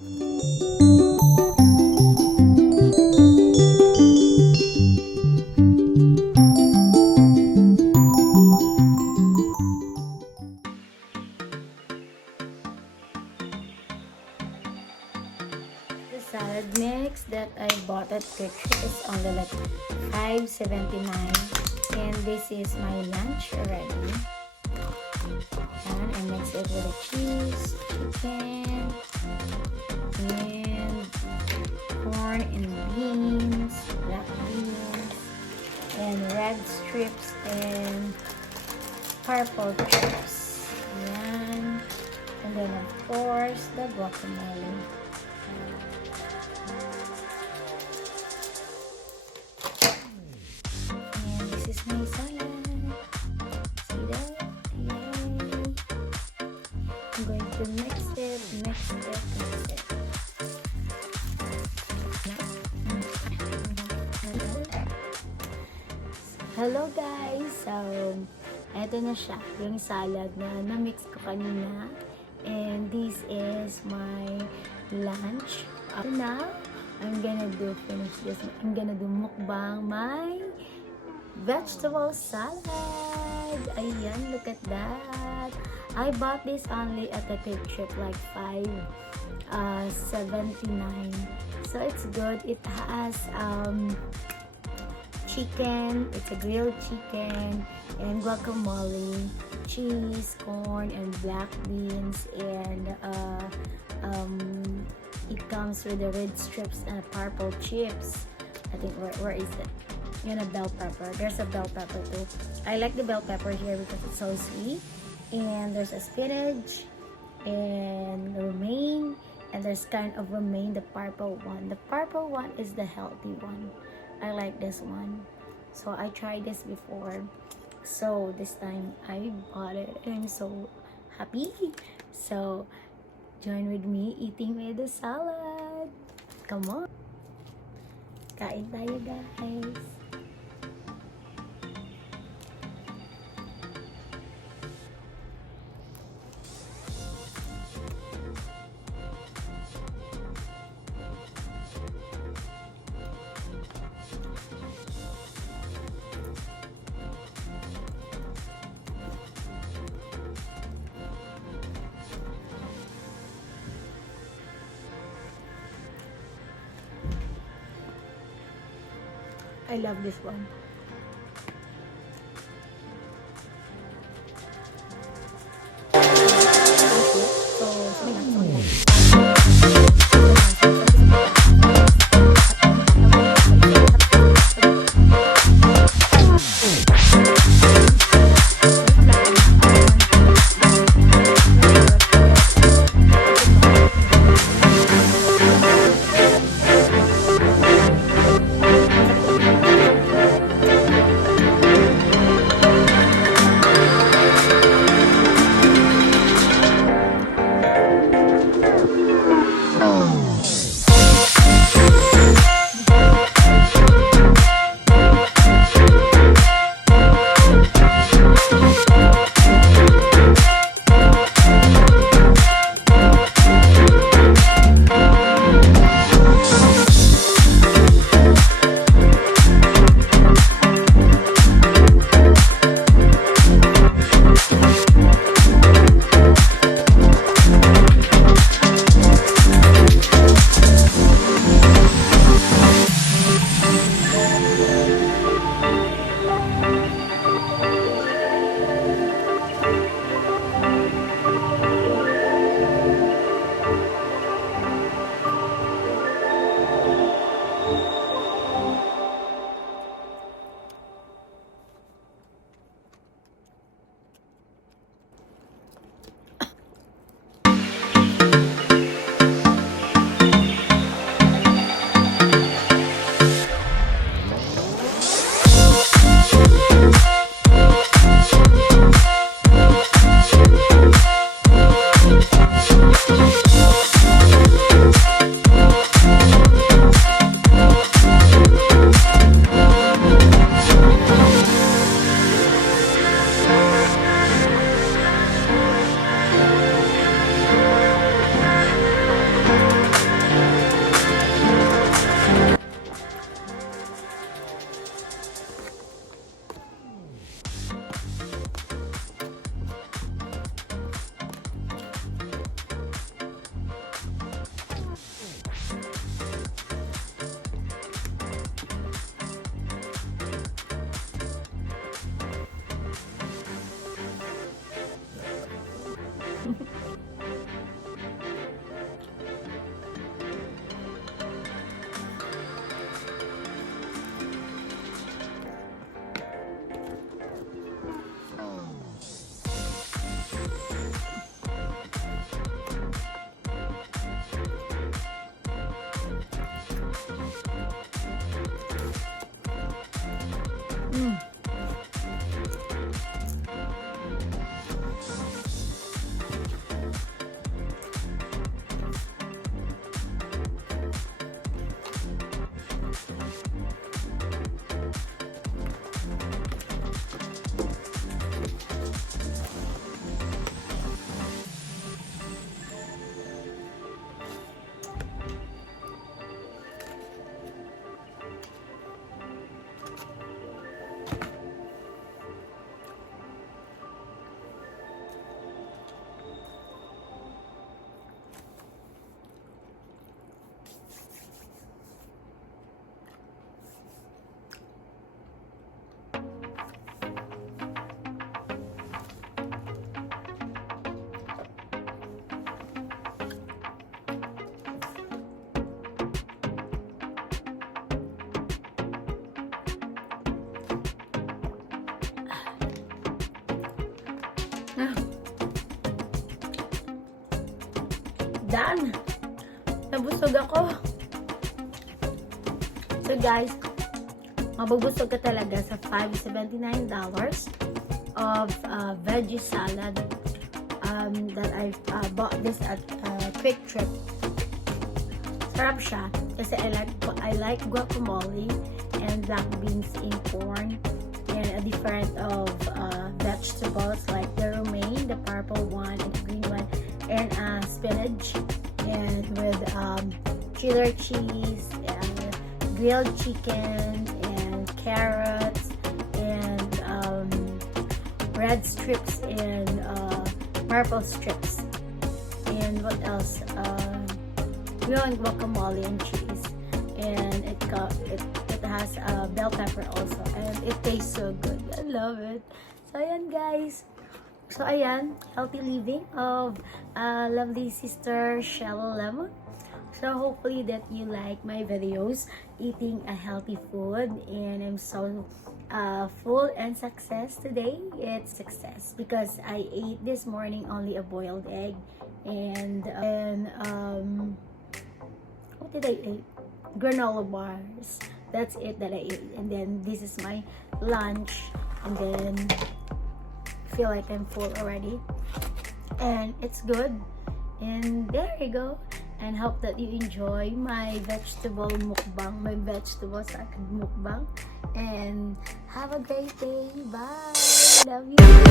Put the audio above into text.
Salad mix that I bought at Quick Trip is only like $5.79, and this is my lunch already. And I mix it with the cheese, chicken, and corn and beans, black beans, and red strips and purple chips. Yan. And then of course the guacamole. My salad. See that? Yay! I'm going to mix it. Hello guys! So, eto na siya. Yung salad na na-mix ko kanina. And this is my lunch. Now, I'm gonna finish this. I'm gonna do mukbang my vegetable salad. Ayan, look at that. I bought this only at the Quick Trip, like $5.79. So it's good. It has chicken. It's a grilled chicken and guacamole, cheese, corn, and black beans, and it comes with the red strips and purple chips. I think where is it? And a bell pepper. There's a bell pepper too. I like the bell pepper here because it's so sweet. And there's a spinach and romaine, and there's kind of romaine, the purple one. The purple one is the healthy one. I like this one. So I tried this before. So this time I bought it and I'm so happy. So join with me eating with the salad. Come on. Kain tayo guys. I love this one. Mm. Done! Nabusog ako. So guys, mabubusog ka talaga sa $5.79 of veggie salad that I bought this at Quick Trip. Sarap siya kasi I like guacamole and black beans in corn and a different of vegetables like the romaine, the purple one, and the green one, and spinach, and with cheddar cheese and grilled chicken and carrots and red strips and purple strips, and what else, grilled guacamole and cheese, and it has bell pepper also, and it tastes so good. I love it. So ayan guys, so ayan, healthy living of lovely sister Sheila Lemon. So hopefully that you like my videos eating a healthy food, and I'm so full and success today. It's success because I ate this morning only a boiled egg, and what did I eat? Granola bars. That's it that I ate, and then this is my lunch, and then feel like I'm full already, and it's good. And there you go, and hope that you enjoy my vegetable mukbang, my vegetable mukbang, and have a great day. Bye. Love you.